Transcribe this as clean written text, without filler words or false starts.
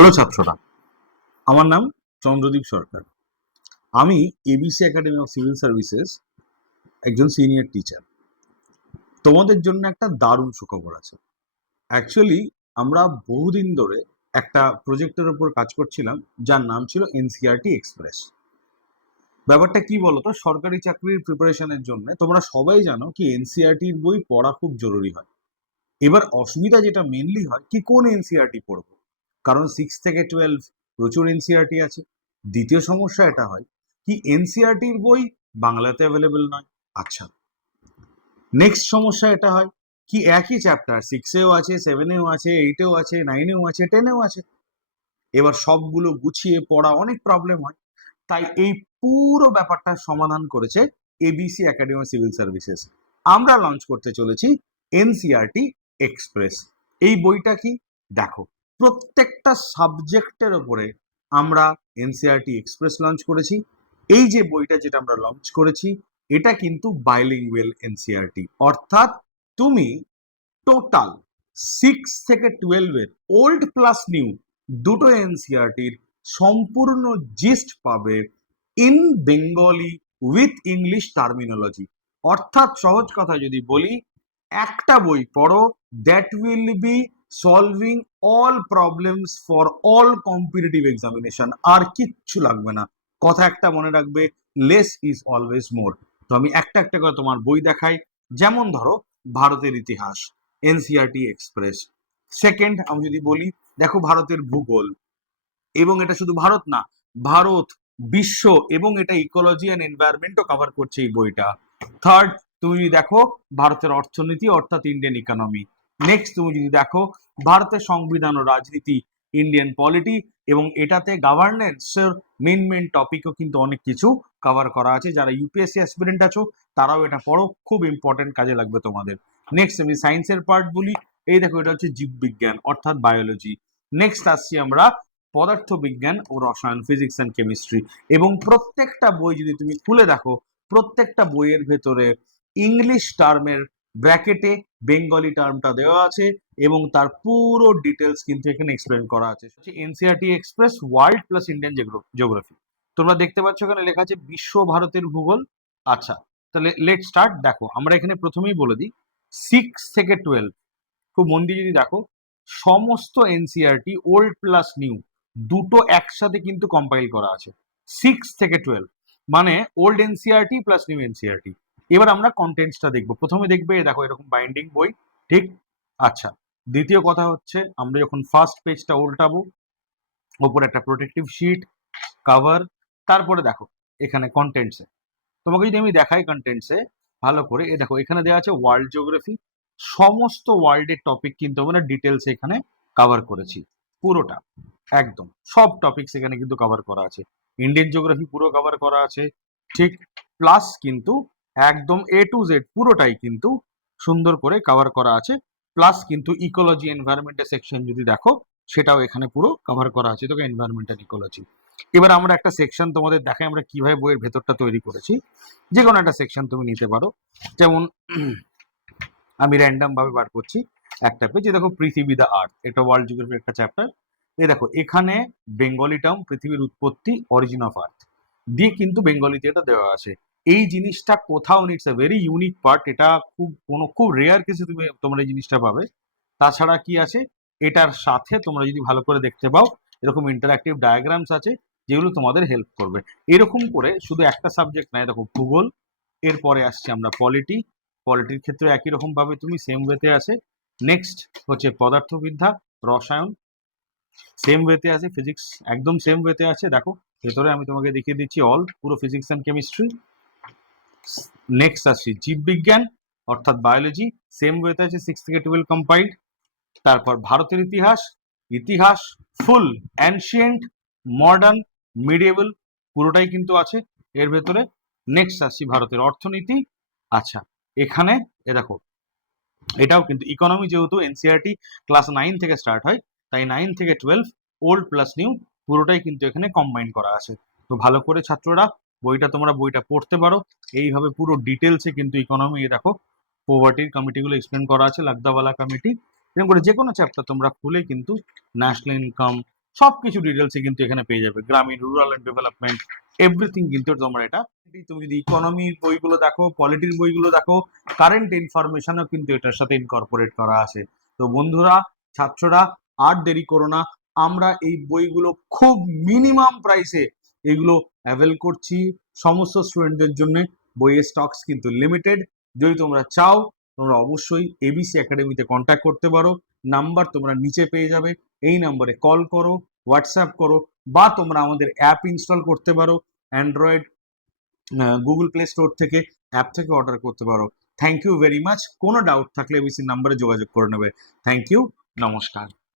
Hello ছাত্ররা, আমার নাম চন্দ্রদীপ সরকার। আমি ABC academy of civil services একজন সিনিয়র টিচার। তোমাদের জন্য একটা দারুণ সুখবর আছে। অ্যাকচুয়ালি আমরা বহুদিন ধরে একটা প্রজেক্টের উপর কাজ করছিলাম, যার নাম ছিল এনসিইআরটি এক্সপ্রেস। ব্যাপারটা কি বলতো, সরকারি চাকরির প্রিপারেশনের জন্য তোমরা সবাই জানো কি এনসিইআরটির বই পড়া খুব জরুরি হয়। এবার অসুবিধা যেটা মেনলি হয় কি কোন এনসিইআরটি পড়বো, কারণ 6 থেকে 12 প্রচুর এনসিইআরটি আছে। দ্বিতীয় সমস্যা এটা হয় কি এনসিইআরটির বই বাংলাতে অ্যাভেলেবেল নয়। আচ্ছা, নেক্সট সমস্যা এটা হয় কি একই চ্যাপ্টার 6-এও আছে, 7-এও আছে, 8-এও আছে, 9-এও আছে, 10-এও আছে। এবার সবগুলো গুছিয়ে পড়া অনেক প্রবলেম হয়। তাই এই পুরো ব্যাপারটার সমাধান করেছে এবিসি একাডেমি সিভিল সার্ভিসেস। আমরা লঞ্চ করতে চলেছি এনসিইআরটি এক্সপ্রেস। এই বইটা কি দেখো, প্রত্যেকটা সাবজেক্টের উপরে আমরা এনসিইআরটি এক্সপ্রেস লঞ্চ করেছি। এই যে বইটা যেটা আমরা লঞ্চ করেছি, এটা কিন্তু বাইলিঙ্গুয়াল এনসিইআরটি, অর্থাৎ তুমি টোটাল 6 থেকে 12-এর ওল্ড প্লাস নিউ দুটো এনসিইআরটির সম্পূর্ণ জিস্ট পাবে in Bengali with English terminology. অর্থাৎ সহজ কথা যদি বলি, একটা বই পড়ো, that will be solving all problems for all competitive examination. আর কিচ্ছু লাগবে না। কথা একটা মনে রাখবে, লেস ইজ অলওয়েজ মোর। তো আমি একটা একটা করে তোমার বই দেখাই। যেমন ধরো ভারতের ইতিহাস, এনসিইআরটি এক্সপ্রেস। সেকেন্ড আমি যদি বলি, দেখো ভারতের ভূগোল, এবং এটা শুধু ভারত না, ভারত, বিশ্ব, এবং এটা ইকোলজি অ্যান্ড এনভায়রনমেন্টও কভার করছে এই বইটা। থার্ড, তুমি যদি দেখো ভারতের অর্থনীতি অর্থাৎ ইন্ডিয়ান ইকোনমি। নেক্সট তুমি যদি দেখো ভারতের সংবিধান ও রাজনীতি, ইন্ডিয়ান পলিটি, এবং এটাতে গভর্নেন্সের মেন টপিকও কিন্তু অনেক কিছু কভার করা আছে। যারা ইউপিএসসি অ্যাসপিরেন্ট আছো তারাও এটা পড়ো, খুব ইম্পর্টেন্ট কাজে লাগবে তোমাদের। নেক্সট আমি সায়েন্সের পার্ট বলি, এই দেখো এটা হচ্ছে জীববিজ্ঞান অর্থাৎ বায়োলজি। নেক্সট আসছি আমরা পদার্থবিজ্ঞান ও রসায়ন, ফিজিক্স অ্যান্ড কেমিস্ট্রি। এবং প্রত্যেকটা বই যদি তুমি খুলে দেখো, প্রত্যেকটা বইয়ের ভেতরে ইংলিশ টার্মের ব্র্যাকেটে বেঙ্গলি টার্মটা দেওয়া আছে, এবং তার পুরো ডিটেলস কিন্তু এখানে এক্সপ্লেন করা আছে। NCERT express world plus Indian geography. তোমরা দেখতে পাচ্ছ এখানে লেখা আছে বিশ্ব ভারতের ভূগোল। আচ্ছা, তাহলে লেট স্টার্ট। দেখো আমরা এখানে প্রথমেই বলে দিই, 6 থেকে 12 খুব মন দিয়ে যদি দেখো, সমস্ত এনসিইআরটি ওল্ড প্লাস নিউ দুটো একসাথে কিন্তু কম্পাইল করা আছে। 6 থেকে 12 মানে old NCERT plus new NCERT. এবার আমরা কন্টেন্টসটা দেখবো। প্রথমে দেখবে দেখো এরকম বাইন্ডিং বই, ঠিক? আচ্ছা, দ্বিতীয় কথা হচ্ছে আমরা যখন ফার্স্ট পেজটা উল্টাবো, ওপরে একটা প্রোটেক্টিভ শিট, কভার, তারপরে দেখো এখানে কন্টেন্টসে, তোমাকে যদি আমি দেখাই কন্টেন্টসে ভালো করে, এ দেখো এখানে দেওয়া আছে ওয়ার্ল্ড জিওগ্রাফি। সমস্ত ওয়ার্ল্ডের টপিক কিন্তু আমরা ডিটেলস এখানে কভার করেছি, পুরোটা একদম সব টপিকস এখানে কিন্তু কভার করা আছে। ইন্ডিয়ান জিওগ্রাফি পুরো কভার করা আছে, ঠিক? প্লাস কিন্তু একদম A to Z পুরোটাই কিন্তু সুন্দর করে কভার করা আছে। প্লাস কিন্তু ইকোলজি এনভায়রনমেন্টের সেকশন যদি দেখো, সেটাও এখানে পুরো কভার করা আছে, তোকে এনভায়রনমেন্ট আর ইকোলজি। এবার আমরা একটা সেকশন তোমাদের দেখাই আমরা কিভাবে বইয়ের ভেতরটা তৈরি করেছি। যে কোনো একটা সেকশন তুমি নিতে পারো, যেমন আমি র্যান্ডম ভাবে বার করছি একটা পেজ। দেখো পৃথিবী দা আর্থ, এটা ওয়ার্ল্ড জিওগ্রাফির একটা চ্যাপ্টার। এই দেখো এখানে বেঙ্গলি টার্ম পৃথিবীর উৎপত্তি, অরিজিন অফ আর্থ দিয়ে কিন্তু বেঙ্গলিতে এটা দেওয়া আছে। এই জিনিসটা কোথাও it's a very unique part, এটা খুব রেয়ার কিছু তোমরা এই জিনিসটা পাবে। তাছাড়া কি আছে, এটার সাথে তোমরা যদি ভালো করে দেখতে পাও, এরকম ইন্টারঅ্যাক্টিভ ডায়াগ্রামস আছে যেগুলো তোমাদের হেল্প করবে। এরকম করে শুধু একটা সাবজেক্ট নয়, দেখো ভূগোল, এরপরে আসছে আমরা পলিটি, পলিটির ক্ষেত্রে একই রকম ভাবে তুমি সেম ওয়েতে আছে। নেক্সট হচ্ছে পদার্থবিদ্যা, রসায়ন সেম ওয়েতে আছে, ফিজিক্স একদম সেম ওয়েতে আছে। দেখো ভেতরে আমি তোমাকে দেখিয়ে দিচ্ছি অল, পুরো ফিজিক্স অ্যান্ড কেমিস্ট্রি। নেক্সট আসছি জীববিজ্ঞান অর্থাৎ বায়োলজি, সেম ওয়েতে আছে 6 থেকে 12 কম্পাইন্ড। তারপর ভারতের ইতিহাস, ইতিহাস ফুল, অ্যানশিয়েন্ট, মডার্ন, মিডিয়েবল পুরোটাই কিন্তু আছে এর ভেতরে। নেক্সট আসছি ভারতের অর্থনীতি। আচ্ছা, এখানে এ দেখো এটাও কিন্তু ইকোনমি, যেহেতু এনসিইআরটি ক্লাস 9 থেকে স্টার্ট হয়, তাই 9 থেকে 12 ওল্ড প্লাস নিউ পুরোটাই কিন্তু এখানে কম্বাইন করা আছে। তো ভালো করে ছাত্ররা তোমরা বইটা পড়তে পারো। এইভাবে পুরো ডিটেলসে কিন্তু ইকোনমি, দেখো পোভার্টির কমিটিগুলো এক্সপ্লেন করা আছে, লাগদাওয়ালা কমিটি। এরকম করে যে কোনো চ্যাপ্টার তোমরা খুলে কিন্তু ন্যাশনাল ইনকাম, সবকিছু ডিটেলসে কিন্তু এখানে পেয়ে যাবে, গ্রামীণ, রুরাল অ্যান্ড ডেভেলপমেন্ট, এভরিথিং কিন্তু তোমরা এটা। তুমি যদি ইকোনমির বইগুলো দেখো, পলিটির বইগুলো দেখো, কারেন্ট ইনফরমেশনও কিন্তু এটার সাথে ইনকর্পোরেট করা আছে। তো বন্ধুরা, ছাত্ররা, আর দেরি করো না, আমরা এই বইগুলো খুব মিনিমাম প্রাইসে এগুলো অ্যাভেল করছি সমস্ত স্টুডেন্টদের জন্য। বইয়ের স্টকস কিন্তু লিমিটেড। যদি তোমরা চাও তোমরা অবশ্যই এবিসি একাডেমিতে কন্ট্যাক্ট করতে পারো। নাম্বার তোমরা নিচে পেয়ে যাবে, এই নম্বরে কল করো, হোয়াটসঅ্যাপ করো, বা তোমরা আমাদের অ্যাপ ইনস্টল করতে পারো অ্যান্ড্রয়েড, গুগল প্লে স্টোর থেকে, অ্যাপ থেকে অর্ডার করতে পারো। Thank you very much. কোনো ডাউট থাকলে এবিসি নাম্বারে যোগাযোগ করে নেবে। থ্যাংক ইউ, নমস্কার।